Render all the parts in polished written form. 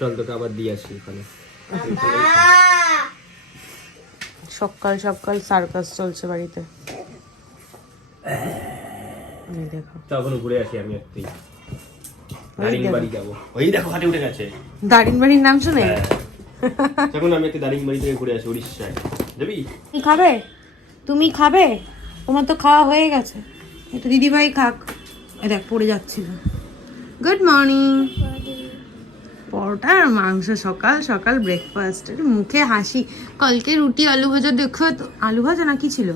চল তোকে আবার দিয়ে আসি ওখানে। সকাল সকাল সার্কাস চলছে বাড়িতে। এই দেখো তখন ঘুরে আসি আমি একটু দারিংবাড়ি যাবো। ওই দেখো হাটে উঠে গেছে। দারিংবাড়ির নাম শুনে তখন আমি একটু দারিংবাড়ি থেকে ঘুরে আসি উড়িষ্যায়। যাবি? তুমি খাবে? তুমি খাবে? তোমার তো খাওয়া হয়ে গেছে। এটা দিদিভাই খাক। এ দেখ পড়ে যাচ্ছিল। Good morning. পরোটা আর মাংস সকাল সকাল ব্রেকফাস্ট। মুখে হাসি। কালকে রুটি আলু ভাজা দেখো তো। আলু ভাজা না কি ছিল?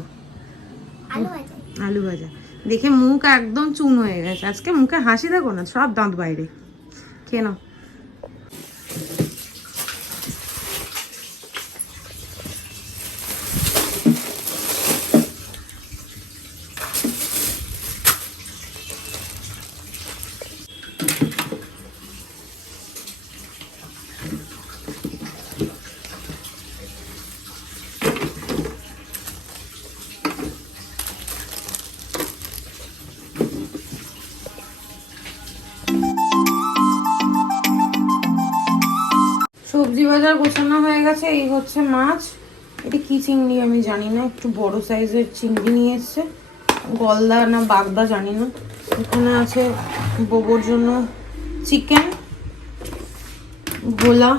আলু ভাজা দেখে মুখ একদম চুন হয়ে গেছে। আজকে মুখে হাসি দেখো না, সব দাঁত বাইরে। খেয়ে নাও। সবজি বাজার গোছানো হয়ে গেছে। এই হচ্ছে মাছ। এটা কি চিংড়ি আমি জানি না, একটু বড় সাইজের চিংড়ি নিয়ে এসছে। গলদা না বাগদা জানি না। এখানে আছে বোবোর জন্য চিকেন, ভোলা।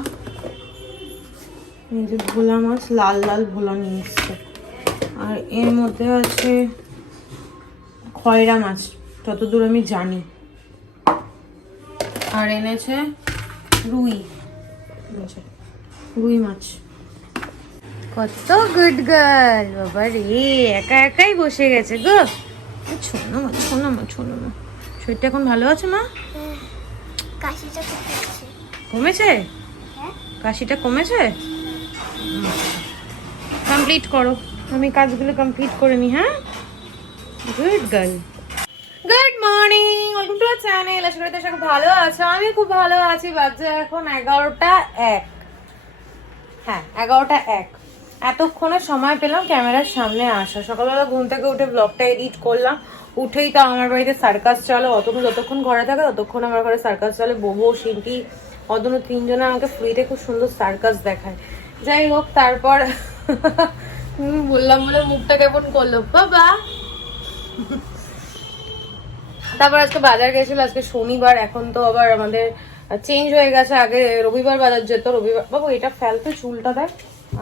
এই যে ভোলা মাছ, লাল লাল ভোলা নিয়ে এসছে। আর এর মধ্যে আছে খয়রা মাছ যতদূর আমি জানি। আর এনেছে রুই, রুই মাছ। কত গুড গার্ল বাবা রে, একা একাই বসে গেছে গো। ছোনো মা ছোনো মা ছোনো মা। শরীরটা এখন ভালো আছে মা? কাশিটা কমেছে? কাশিটা কমেছে? কমপ্লিট করো, আমি কাজগুলো কমপ্লিট করে নি। হ্যাঁ, good girl. Good morning, welcome to our channel. আশা করি তোমরা ভালো আছো। আমি খুব ভালো আছি। বাজে এখন 11টা 1। হ্যাঁ 11টা 1। এতক্ষণে সময় পেলাম ক্যামেরার সামনে আসা। সকালবেলা ঘুম থেকে উঠে ব্লগটা এডিট করলাম। উঠেই তো আমার বাড়িতে সার্কাস চলে। অতনু যতক্ষণ ঘরে থাকে ততক্ষণ আমার ঘরে সার্কাস চলে। বোবো, শিন্টি, অতনু তিনজনে আমাকে ফ্রিতে খুব সুন্দর সার্কাস দেখায়। যাই হোক, তারপর বললাম বলে মুখটা কেমন করলো বাবা। তারপর আজকে বাজার গেছিল। আজকে শনিবার, এখন তো আবার আমাদের চেঞ্জ হয়ে গেছে। আগে রবিবার বাজার যেত। রবিবার বাবু এটা ফেলতে, চুলটা দেখ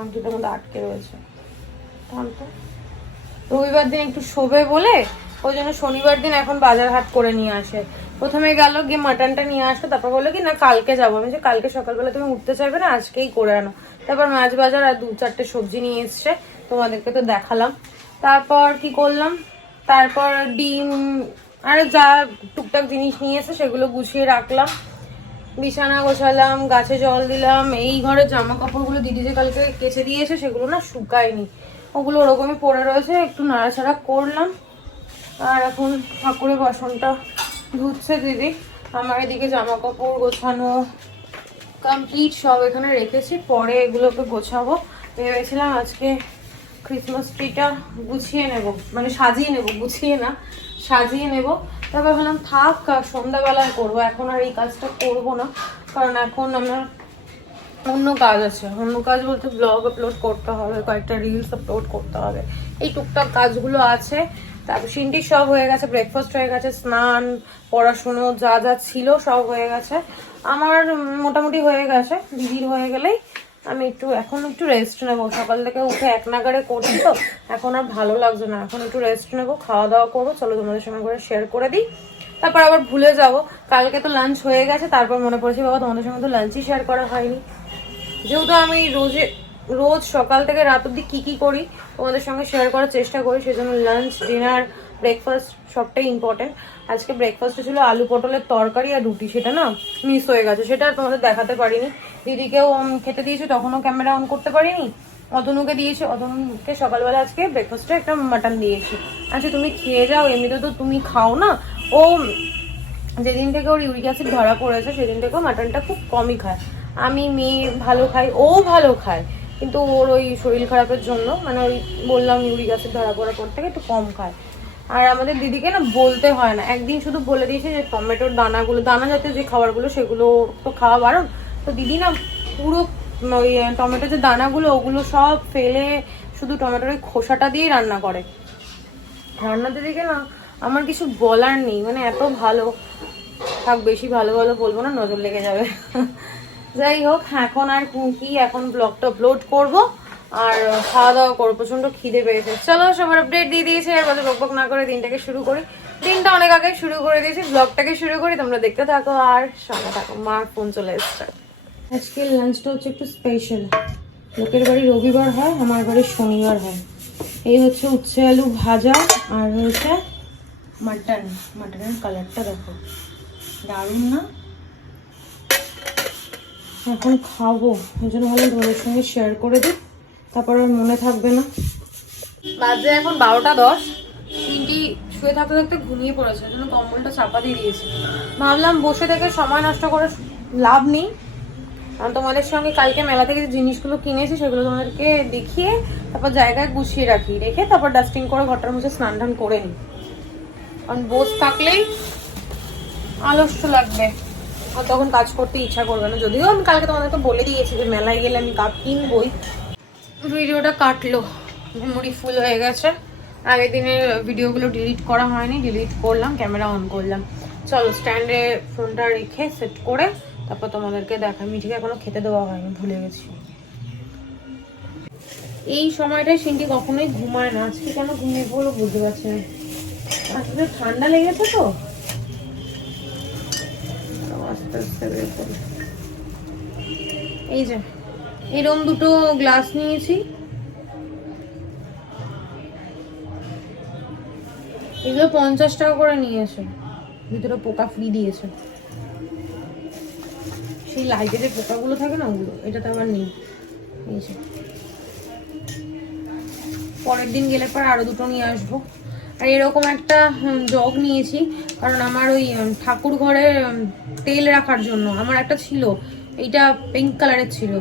আংটিটার মধ্যে আটকে রয়েছে। রবিবার দিন একটু শোবে বলে ওই জন্য শনিবার দিন এখন বাজার হাট করে নিয়ে আসে। প্রথমে গেল গিয়ে মাটনটা নিয়ে আসতো, তারপর বললো কি না কালকে যাবো। আমি যে কালকে সকালবেলা তুমি উঠতে চাইবে না, আজকেই করে আনো। তারপর মাছ বাজার আর 2-4টে সবজি নিয়ে এসছে, তোমাদেরকে তো দেখালাম। তারপর কি করলাম, তারপর ডিম আর যা টুকটাক জিনিস নিয়ে এসে সেগুলো গুছিয়ে রাখলাম। বিছানা গোছালাম, গাছে জল দিলাম। এই ঘরের জামা কাপড়গুলো দিদি যে কালকে কেচে দিয়েছে সেগুলো না শুকায়নি, ওগুলো ওরকমই পড়ে রয়েছে। একটু নাড়াচাড়া করলাম। আর এখন ঠাকুরের বাসনটা ধুচ্ছে দিদি। আমার এদিকে জামা কাপড় গোছানো কমপ্লিট, সব এখানে রেখেছি। পরে এগুলোকে গোছাবো। ভেবেছিলাম আজকে ক্রিসমাস ট্রিটা গুছিয়ে নেব, মানে সাজিয়ে নেব, গুছিয়ে না সাজিয়ে নেব। তারপর ভাবলাম থাক সন্ধ্যাবেলায় করবো, এখন আর এই কাজটা করবো না। কারণ এখন আমার অন্য কাজ আছে। অন্য কাজ বলতে ব্লগ আপলোড করতে হবে, কয়েকটা রিলস আপলোড করতে হবে, এই টুকটাক কাজগুলো আছে। তারপর সিন্টির সব হয়ে গেছে, ব্রেকফাস্ট হয়ে গেছে, স্নান, পড়াশুনো যা যা ছিল সব হয়ে গেছে। আমার মোটামুটি হয়ে গেছে। দিদির হয়ে গেলেই আমি এখন একটু রেস্ট নেবো। সকাল থেকে উঠে এক নাগাড়ে করছি তো এখন আর ভালো লাগছে না। এখন একটু রেস্ট নেবো, খাওয়া দাওয়া করবো। চলো তোমাদের সঙ্গে করে শেয়ার করে দিই, তারপর আবার ভুলে যাব। কালকে তো লাঞ্চ হয়ে গেছে, তারপর মনে পড়েছে বাবা তোমাদের সঙ্গে তো লাঞ্চই শেয়ার করা হয়নি। যেহেতু আমি রোজ সকাল থেকে রাত অব্দি কি করি তোমাদের সঙ্গে শেয়ার করার চেষ্টা করি, সেজন্য লাঞ্চ, ডিনার, ব্রেকফাস্ট সবটাই ইম্পর্টেন্ট। আজকে ব্রেকফাস্টে ছিল আলু পটলের তরকারি আর রুটি, সেটা না মিস হয়ে গেছে, সেটা তোমাদের দেখাতে পারিনি। দিদিকেও খেতে দিয়েছি, তখনও ক্যামেরা অন করতে পারিনি। অতনুকে দিয়েছি, অতনুকে সকালবেলা আজকে ব্রেকফাস্টে একটা মাটন দিয়েছি। আচ্ছা তুমি খেয়ে যাও, এমনিতে তো তুমি খাও না। ও যেদিন থেকে ওর ইউরিক অ্যাসিড ধরা পড়েছে সেদিন থেকে মাটনটা খুব কমই খায়। আমি মেয়ে ভালো খাই, ও ভালো খায়, কিন্তু ওর ওই শরীর খারাপের জন্য, মানে ওই বললাম ইউরিক অ্যাসিড ধরা পড়ার পর থেকে একটু কম খায়। আর আমাদের দিদিকে না বলতে হয় না, একদিন শুধু বলে দিয়েছে যে টমেটোর দানা জাতীয় যে খাবারগুলো সেগুলো তো খাওয়া বারণ, তো দিদি না পুরো ওই টমেটো যে দানাগুলো ওগুলো সব ফেলে শুধু টমেটোর ওই খোসাটা দিয়েই রান্না করে। রান্নাতে দেখে না আমার কিছু বলার নেই, মানে এত ভালো। থাক, বেশি ভালো ভালো বলবো না, নজর লেগে যাবে। যাই হোক, এখন আর কি, এখন ব্লগটা আপলোড করবো আর খাওয়া দাওয়া করবো, প্রচন্ড খিদে পেয়েছে। চলো, সবার আপডেট দিয়ে দিয়েছে, এর মধ্যে বকবক না করে দিনটাকে শুরু করি। দিনটা অনেক আগে শুরু করে দিয়েছি, ব্লগটাকে শুরু করি, তোমরা দেখতে থাকো আর সঙ্গে থাকো। মার ফোন চলে এসছে। আজকে লাঞ্চটা হচ্ছে একটু স্পেশাল। লোকের বাড়ি রবিবার হয়, আমার বাড়ি শনিবার হয়। এই হচ্ছে উচ্ছে আলু ভাজা আর হচ্ছে মাটন। মাটনের কালারটা দেখো, দারুণ না? এখন খাবো, এই জন্য ভালো তোমাদের সঙ্গে শেয়ার করে দিই, তারপর আর মনে থাকবে না। বাজে এখন 12:10। তিনটি শুয়ে থাকতে থাকতে ঘুমিয়ে পড়েছে, জন্য কম্বলটা চাপা দিয়ে দিয়েছি। ভাবলাম বসে থেকে সময় নষ্ট করে লাভ নেই, কারণ তোমাদের সঙ্গে কালকে মেলা থেকে যে জিনিসগুলো কিনেছি সেগুলো তোমাদেরকে দেখিয়ে তারপর জায়গায় গুছিয়ে রাখি, রেখে তারপর ডাস্টিং করে ঘরটার মধ্যে স্নান টান করে নিই। কারণ বসে থাকলেই আলস্য লাগবে আর তখন কাজ করতে ইচ্ছা করবে না। যদিও আমি কালকে তোমাদেরকে বলে দিয়েছি যে মেলায় গেলে আমি কাপ কিনবই। ভিডিওটা কাটলো, মেমোরি ফুল হয়ে গেছে। আগের দিনের ভিডিওগুলো ডিলিট করা হয়নি, ডিলিট করলাম, ক্যামেরা অন করলাম। চলো, স্ট্যান্ডে ফোনটা রেখে সেট করে তারপর তোমাদেরকে দেখা। মিঠিকে এখনো খেতে দেওয়া হয়নি, ভুলে গেছি। এই সময়টায় সিনটি কখনোই ঘুমায় না, আজকে কেন ঘুমিয়ে পড়লো বুঝতে পারছি না। আসলে ঠান্ডা লেগেছে তো। আস্তে আস্তে বের করি। এই যে এরকম দুটো গ্লাস নিয়েছি, এগুলো 50 টাকা করে নিয়েছে, ভিতরে পোকা ফ্রি দিয়েছে। সেই লাইটে যে পোকাগুলো থাকে না ওগুলো, এটাতে আবার নেই। এই যে পরের দিন গেলে পর আরো দুটো নিয়ে আসবো। আর এরকম একটা জগ নিয়েছি, কারণ আমার ওই ঠাকুর ঘরে তেল রাখার জন্য আমার একটা ছিল, এইটা পিঙ্ক কালারের ছিল।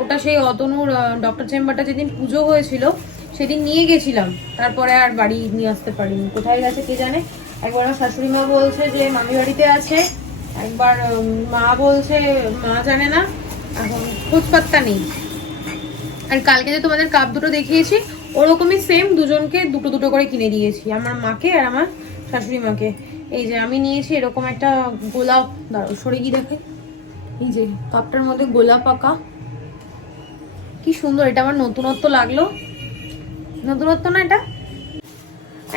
ওটা সেই অতনুর ডক্টর চেম্বারটা যেদিন পুজো হয়েছিল সেদিন নিয়ে গেছিলাম, তারপরে আর বাড়ি নিয়ে আসতে পারিনি। কোথায় গেছে কে জানে। একবার আমার শাশুড়ি মা বলছে যে মামি বাড়িতে আছে, একবার মা বলছে মা জানে না, এখন খোঁজপাত্তা নেই। আর কালকে যে তোমাদের কাপ দুটো দেখিয়েছি ওরকমই সেম দুজনকে দুটো দুটো করে কিনে দিয়েছি, আমার মাকে আর আমার শাশুড়ি মাকে। এই যে আমি নিয়েছি এরকম একটা গোলাপ, দাঁড়াও সরে গিয়ে দেখে, এই যে কাপটার মধ্যে গোলাপ আঁকা, কি সুন্দর। এটা আমার নতুনত্ব লাগলো, নতুনত্ব না এটা।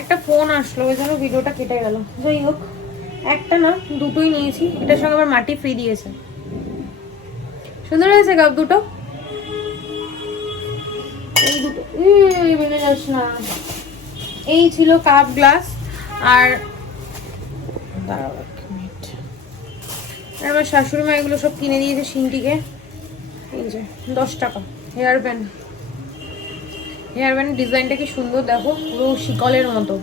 একটা ফোন আসলো, ওই জন্য ভিডিওটা কেটে গেল। যাই হোক, একটা না দুটোই নিয়েছি, এটার সঙ্গে আবার মাটি ফ্রি দিয়েছে। সুন্দর হয়েছে কাপ দুটো। এই দুটো ভেঙে যাস না। এই ছিল কাপ গ্লাস। আর দাঁড়াও এক মিনিট, আমার শাশুড়ি মা এগুলো সব কিনে দিয়েছে সিনটিকে। এই যে 10 টাকা হেয়ার ব্যান্ড। হেয়ার ব্যান্ডের ডিজাইনটা কি সুন্দর দেখো, পুরো শিকলের মতো।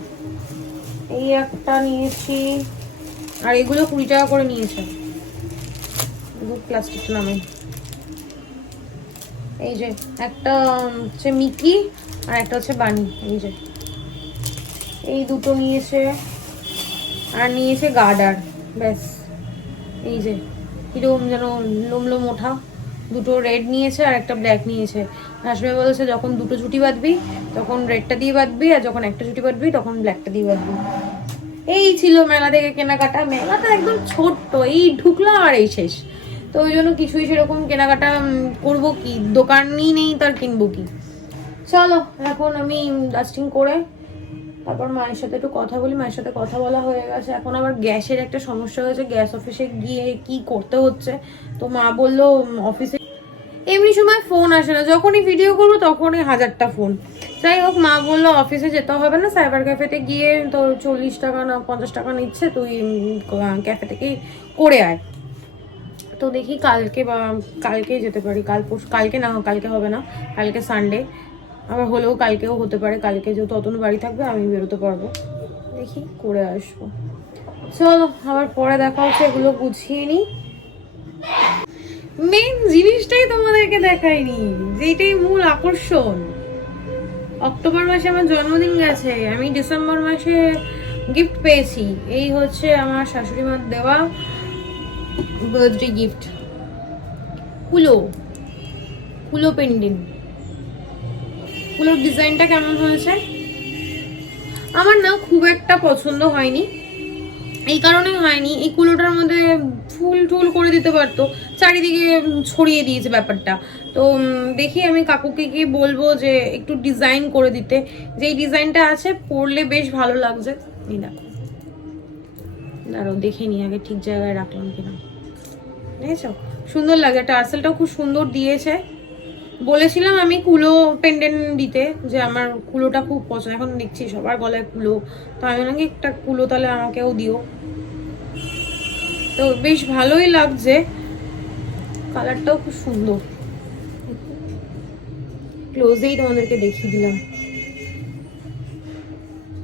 এই একটা নিয়েছি, আর এগুলো 20 টাকা করে নিয়েছে, প্লাস্টিক নামে। এই যে একটা হচ্ছে মিকি আর একটা হচ্ছে বানি। এই যে এই দুটো নিয়েছে, আর নিয়েছে গার্ডার, ব্যাস। এই যে কিরকম যেন লোমলোম ওঠা, দুটো রেড নিয়েছে আর একটা ব্ল্যাক নিয়েছে। হাসবে বলেছে যখন দুটো ছুটি বাঁধবি তখন রেডটা দিয়ে বাঁধবি, আর যখন একটা ছুটি বাঁধবি তখন ব্ল্যাকটা দিয়ে বাঁধবি। এই ছিল মেলা থেকে কেনাকাটা। মেলাটা একদম ছোট্ট, এই ঢুকলাম আর এই শেষ। তো ওই জন্য কিছুই সেরকম কেনাকাটা করবো কি, দোকানই নেই তার কিনবো কি। চলো এখন আমি ডাস্টিং করে তারপর মায়ের সাথে একটু কথা বলি। মায়ের সাথে কথা বলা হয়ে গেছে, এখন আবার গ্যাসের একটা সমস্যা হয়েছে, গ্যাস অফিসে গিয়ে কি করতে হচ্ছে। তো মা বললো অফিসে এমনি সময় ফোন আসে না, যখনই ভিডিও করবো তখনই 1000টা ফোন। যাই হোক, মা বললো অফিসে যেতে হবে না, সাইবার ক্যাফেতে গিয়ে তো 40 টাকা না 50 টাকা নিচ্ছে, তুই ক্যাফে থেকেই করে আয়। তো দেখি কালকে বা কালকে যেতে পারি, কালকে না, কালকে হবে না, কালকে সানডে, আবার হলেও কালকেও হতে পারে। কালকে যেহেতু অতনু বাড়ি থাকবে আমি বেরোতে পারবো, দেখি করে আসবো। চলো আবার পরে দেখা হচ্ছে, এগুলো গুছিয়ে নিই। মেন জিনিসটাই তোমাদেরকে দেখাইনি, যেটাই মূল আকর্ষণ। অক্টোবর মাসে আমার জন্মদিন গেছে, আমি ডিসেম্বর মাসে গিফট পেয়েছি। এই হচ্ছে আমার শাশুড়ি মার দেওয়া বার্থডে গিফট। কুলো কুলো পেন্ডেন্ট। কুলোর ডিজাইনটা কেমন হয়েছে? আমার না খুব একটা পছন্দ হয়নি, এই কারণে হয়নি, এই কুলোটার মধ্যে ফুল টুল করে দিতে পারতো, চারিদিকে ছড়িয়ে দিয়েছে ব্যাপারটা। তো দেখি আমি কাকুকে গিয়ে বলবো যে একটু ডিজাইন করে দিতে, যে এই ডিজাইনটা আছে পরলে বেশ ভালো লাগছে। এই দেখো, দাঁড়াও দেখে নি আগে ঠিক জায়গায় রাখলাম কিনা। দেখেছো সুন্দর লাগে, টার্সেলটাও খুব সুন্দর দিয়েছে। বলেছিলাম আমি কুলো পেন্ডেন্ট দিতে, যে আমার কুলোটা খুব পছন্দ, এখন দেখছি সবার গলায় কুলো, তো আমি নাকি একটা কুলো তাহলে আমাকেও দিও। তো বেশ ভালোই লাগছে, কালারটাও খুব সুন্দর। ক্লোজেই তোমাদেরকে দেখিয়ে দিলাম।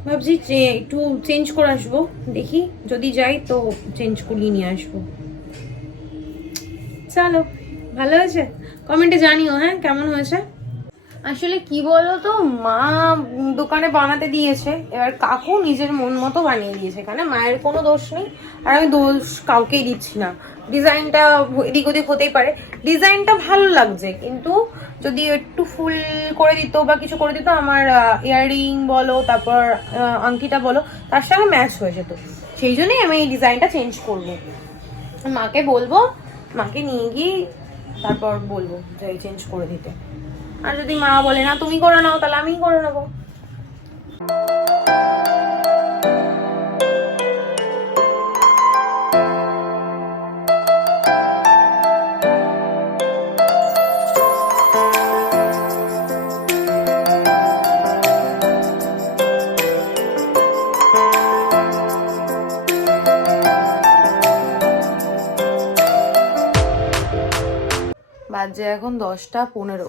ভাবছি যে একটু চেঞ্জ করে আসবো, দেখি যদি যাই তো চেঞ্জ করিয়ে নিয়ে আসবো। চলো, ভালো হয়েছে? কমেন্টে জানিও হ্যাঁ কেমন হয়েছে। আসলে কি বলো তো, মা দোকানে বানাতে দিয়েছে, এবার কাকু নিজের মন মতো বানিয়ে দিয়েছে, এখানে মায়ের কোনো দোষ নেই, আর আমি দোষ কাউকেই দিচ্ছি না। ডিজাইনটা এদিক ওদিক হতেই পারে, ডিজাইনটা ভালো লাগছে, কিন্তু যদি একটু ফুল করে দিত বা কিছু করে দিত, আমার ইয়াররিং বলো তারপর আংটিটা বলো তার সঙ্গে ম্যাচ হয়ে যেত। সেই জন্যই আমি এই ডিজাইনটা চেঞ্জ করবো। মাকে বলবো, মাকে নিয়ে গিয়ে তারপর বলবো যে চেঞ্জ করে দিতে। আর যদি মা বলে না তুমি করে নাও, তাহলে আমি করে নেবো। বাজে এখন 10:15।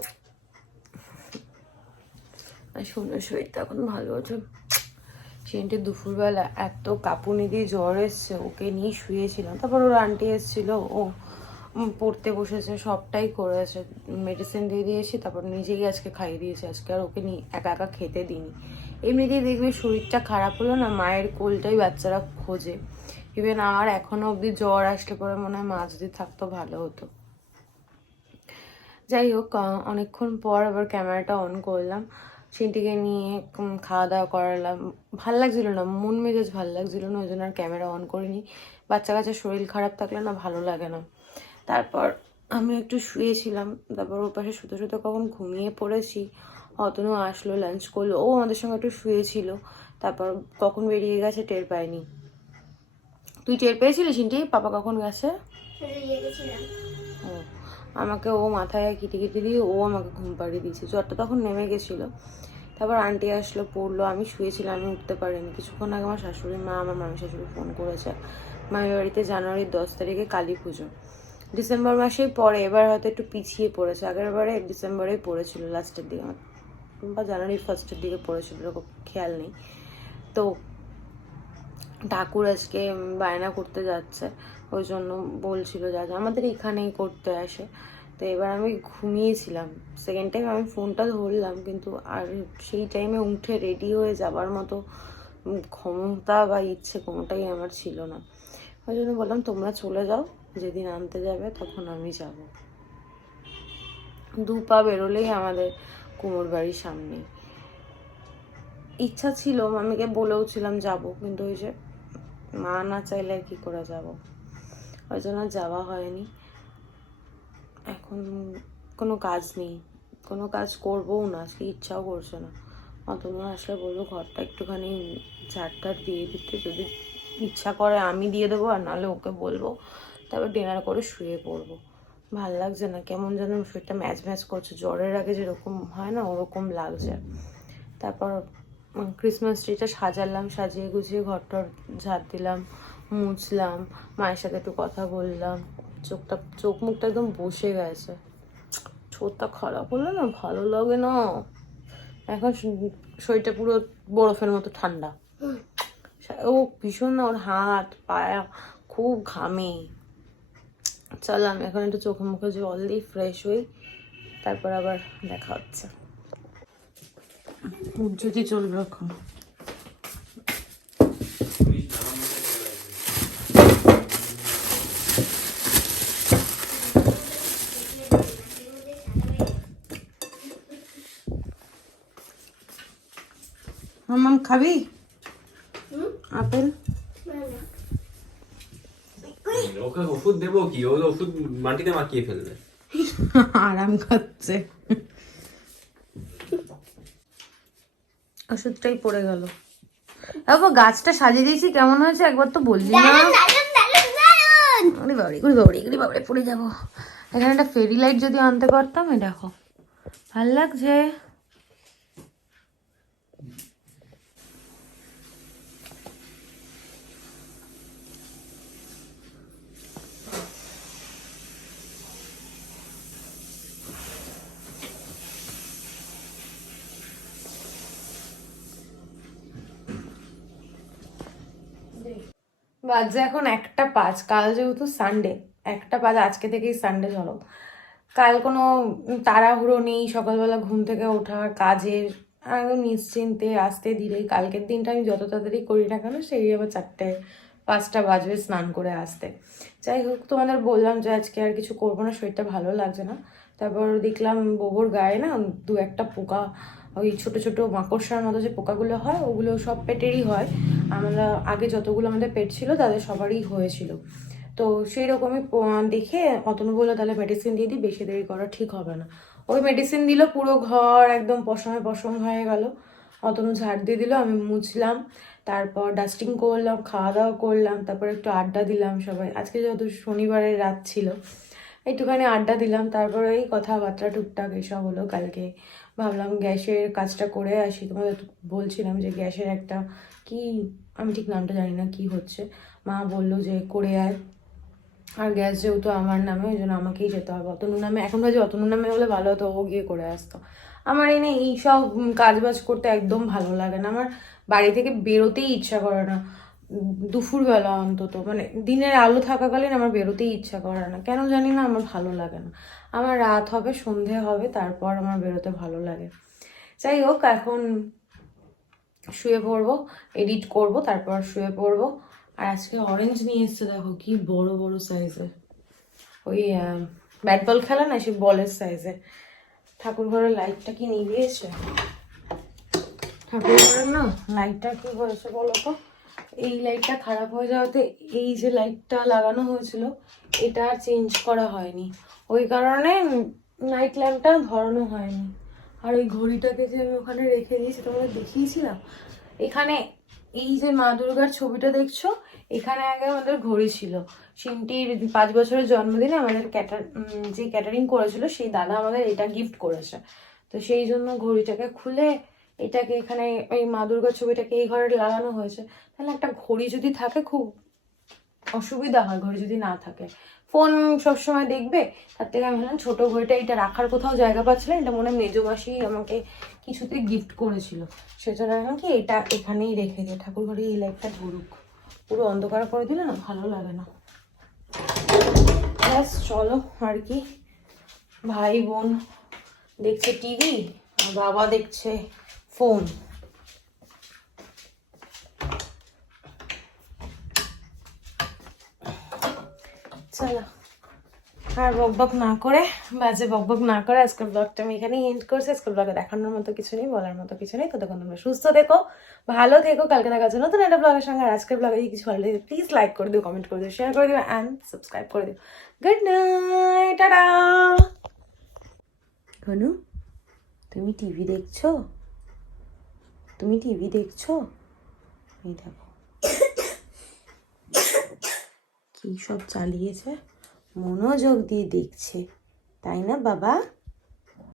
শোনো, শরীরটা এখন ভালো আছে। সেন্টে দুপুরবেলা এত কাঁপুনি দিয়ে জ্বর এসছে, ওকে নিয়ে শুয়েছিলাম। তারপর ওর আন্টি এসেছিল, ও পড়তে বসেছে, সবটাই করেছে, মেডিসিন দিয়ে দিয়েছি, তারপর নিজেই আজকে খাইয়ে দিয়েছে। আজকে আর ওকে নিয়ে একা একা খেতে দিইনি। এমনিতেই দেখবে শরীরটা খারাপ হলো না, মায়ের কোলটাই বাচ্চারা খোঁজে। ইভেন আমার এখনো অবধি জ্বর আসলে পরে মনে হয় মা যদি থাকতো ভালো হতো। যাই হোক, অনেকক্ষণ পর আবার ক্যামেরাটা অন করলাম, সেটিকে নিয়ে খাওয়া দাওয়া করালাম। ভাল লাগছিল না, মন মেজাজ ভাল লাগছিল না, ওই জন্য আর ক্যামেরা অন করিনি। বাচ্চা কাচ্চার শরীর খারাপ থাকলে না ভালো লাগে না। তারপর আমি একটু শুয়েছিলাম, তারপর ওর পাশে শুতে শুতে কখন ঘুমিয়ে পড়েছি। অতনু আসলো, লাঞ্চ করলো, ও আমাদের সঙ্গে একটু শুয়েছিল, তারপর কখন বেরিয়ে গেছে টের পাইনি। তুই টের পেয়েছিলি সিনটি পাপা কখন গেছে? ও, আমাকে ও মাথায় কিটি দিয়ে ও আমাকে ঘুম পাড়িয়ে দিয়েছে, জ্বরটা তখন নেমে গেছিলো। তারপর আন্টি আসলো, পড়লো, আমি শুয়েছিলাম, আমি উঠতে পারিনি। কিছুক্ষণ আগে আমার শাশুড়ি মা, আমার মামি শাশুড়ি ফোন করেছে। মায়ের বাড়িতে জানুয়ারির 10 তারিখে কালী পুজো, ডিসেম্বর মাসেই পরে, এবার হয়তো একটু পিছিয়ে পড়েছে। আগের বারে ডিসেম্বরেই পড়েছিল লাস্টের দিকে, বা জানুয়ারির ফার্স্টের দিকে পড়েছিল, এরকম খেয়াল নেই। তো ঠাকুর আজকে বায়না করতে যাচ্ছে, ওই জন্য বলছিল যা আমাদের এখানেই করতে আসে। তো এবার আমি ঘুমিয়েছিলাম, সেকেন্ড টাইম আমি ফোনটা ধরলাম, কিন্তু আর সেই টাইমে উঠে রেডি হয়ে যাবার মতো ক্ষমতা বা ইচ্ছে কোনোটাই আমার ছিল না। ওই জন্য বললাম তোমরা চলে যাও, যেদিন আনতে যাবে তখন আমি যাব। 2 পা বেরোলেই আমাদের কুমোর বাড়ির সামনে। ইচ্ছা ছিল, মামিকে বলেও ছিলাম যাবো, কিন্তু ওই যে মা না চাইলে আর কি করে যাব, ওই জন্য যাওয়া হয়নি। এখন কোনো কাজ নেই, কোনো কাজ করবোও না, আজকে ইচ্ছাও করছে না। অতনু আসলে বলবো ঘরটা একটুখানি ঝাড়টার দিয়ে দিতে, যদি ইচ্ছা করে আমি দিয়ে দেবো, আর নাহলে ওকে বলবো। তারপর ডিনার করে শুয়ে পড়বো। ভাল লাগছে না, কেমন যেন শরীরটা ম্যাচ ম্যাচ করছে, জ্বরের আগে যেরকম হয় না ওরকম লাগছে। তারপর ক্রিসমাস ট্রিটা সাজালাম, সাজিয়ে গুছিয়ে ঘরটা ঝাড় দিলাম, মুছলাম, মায়ের সাথে একটু কথা বললাম। চোখ মুখটা একদম বসে গেছে, ঠোঁটটা খারাপ হলো না, ভালো লাগে না। এখন শরীরটা পুরো বরফের মতো ঠান্ডা। ও ভীষণ না, ওর হাত পায়া খুব ঘামে। চলো আমি এখন একটু চোখে মুখে জল দিই, ফ্রেশ হই, তারপর আবার দেখা হচ্ছে। যদি চলবে এখন। মাম খাবি আপেল? ওকে ওষুধ দেবো কি, ও ওষুধ মাটিতে মাখিয়ে ফেলবে। আরাম খাচ্ছে, ওষুধটাই পড়ে গেল। দেখো গাছটা সাজিয়ে দিয়েছি, কেমন হয়েছে একবার তো বললি না। বাবারে পড়ে যাবো। এখানে একটা ফেরি লাইট যদি আনতে পারতাম, এই দেখো ভাল লাগছে। বাজে এখন 1:05। কাল যেহেতু সানডে, 1:05 আজকে থেকেই সানডে। চলো, কাল কোনো তাড়াহুড়ো নেই, সকালবেলা ঘুম থেকে ওঠার কাজের, একদম নিশ্চিন্তে আস্তে ধীরে। কালকের দিনটা আমি যত তাড়াতাড়ি করি না কেন, সেই আবার 4-5টা বাজবে স্নান করে আসতে। যাই হোক, তোমাদের বললাম যে আজকে আর কিছু করবো না, শরীরটা ভালো লাগছে না। তারপর দেখলাম বোবর গায়ে না 2-1টা পোকা, ওই ছোট ছোট মাকড়সার মতো যে পোকাগুলো হয়, ওগুলো সব পেটেরই হয়। আমরা আগে যতগুলো আমাদের পেট ছিল তাদের সবারই হয়েছিল। তো সেই রকমই দেখে অতনু বললো তাহলে মেডিসিন দিয়ে দিই, বেশি দেরি করা ঠিক হবে না। ওই মেডিসিন দিল, পুরো ঘর একদম পশমে পশম হয়ে গেল। অতনু ঝাড় দিয়ে দিল, আমি মুছলাম, তারপর ডাস্টিং করলাম, খাওয়া দাওয়া করলাম, তারপর একটু আড্ডা দিলাম সবাই। আজকে যেহেতু শনিবারের রাত ছিল, একটুখানি আড্ডা দিলাম। তারপরে এই কথাবার্তা টুকটাক এসব হলো। কালকে ভাবলাম গ্যাসের কাজটা করে আসি। তোমাদের তো বলছিলাম যে গ্যাসের একটা কি, আমি ঠিক নামটা জানি না কি হচ্ছে, মা বললো যে করে আয়। আর গ্যাস যেহেতু আমার নামে, ওই জন্য আমাকেই যেতে হবে। অতনুর নামে এখন ভাবছি, অতনুর নামে হলে ভালো হতো, ও গিয়ে করে আসতো। আমার এনে এইসব কাজ বাজ করতে একদম ভালো লাগে না। আমার বাড়ি থেকে বেরোতেই ইচ্ছা করে না, দুপুরবেলা অন্তত, মানে দিনের আলো থাকাকালীন আমার বেরোতেই ইচ্ছা করে না, কেন জানি না, আমার ভালো লাগে না। আমার রাত হবে, সন্ধে হবে, তারপর আমার বেরোতে ভালো লাগে। যাই হোক, এখন শুয়ে পড়বো, এডিট করব, তারপর শুয়ে পড়বো। আর আজকে অরেঞ্জ নিয়ে এসছে, দেখো কি বড় বড় সাইজের, ওই ব্যাট বল খেলা না, সেই বলের সাইজের। ঠাকুর ঘরের লাইটটা কি নিভিয়েছে, ঠাকুর ঘরের না লাইটটা কি হয়েছে বলো তো, এই লাইটটা খারাপ হয়ে যাওয়াতে এই যে লাইটটা লাগানো হয়েছিল এটা আর চেঞ্জ করা হয়নি, ওই কারণে নাইট ল্যাম্পটা ধরানো হয়নি। আর ওই ঘড়িটাকে যে আমি ওখানে রেখে দিয়েছি, তোমাদের দেখিয়েছিলাম, এখানে এই যে মা দুর্গার ছবিটা দেখছো, এখানে আগে আমাদের ঘড়ি ছিল। সিমটির 5 বছরের জন্মদিনে আমাদের যে ক্যাটারিং করেছিল সেই দাদা আমাদের এটা গিফট করেছে। তো সেই জন্য ঘড়িটাকে খুলে এটাকে এখানে এই মা দুর্গার ছবিটাকে এই ঘরে লাগানো হয়েছে। তাহলে একটা ঘড়ি যদি থাকে খুব অসুবিধা হয়, ঘড়ি যদি না থাকে ফোন সবসময় দেখবে, তার থেকে আমি ভাবলাম ছোটো ঘড়িটা, এটা রাখার কোথাও জায়গা পাচ্ছিলাম, এটা মনে হয় মেজোমাসি আমাকে কিছুতে গিফট করেছিল, সেজন্য আমি কি এটা এখানেই রেখে দিই। ঠাকুর ঘরে এই লাইটটা ধরুক, পুরো অন্ধকার করে দিলে না ভালো লাগে না। ব্যাস চলো, আর কি, ভাই বোন দেখছে টিভি, আর বাবা দেখছে ফোন। চলো, আর বকবক না করে, বাজে বকবক না করে আজকের ব্লগটা আমি এখানেই এন্ড করছি। আজকের ব্লগে দেখানোর মতো কিছু নেই, বলার মতো কিছু নেই। ততক্ষণ তোমরা সুস্থ থেকো, ভালো থেকো, কালকে দেখা যাচ্ছে নতুন একটা ব্লগের সঙ্গে। আর আজকের ব্লগে কিছু ভালো লাগে প্লিজ লাইক করে দিও, কমেন্ট করে দিও, শেয়ার করে দিও অ্যান্ড সাবস্ক্রাইব করে দিও। Good night, tata. ধনু, তুমি টিভি দেখছো? তুমি টিভি দেখছো? এই দেখো কি সব চালিয়েছে, মনোযোগ দিয়ে দেখছে, তাই না বাবা?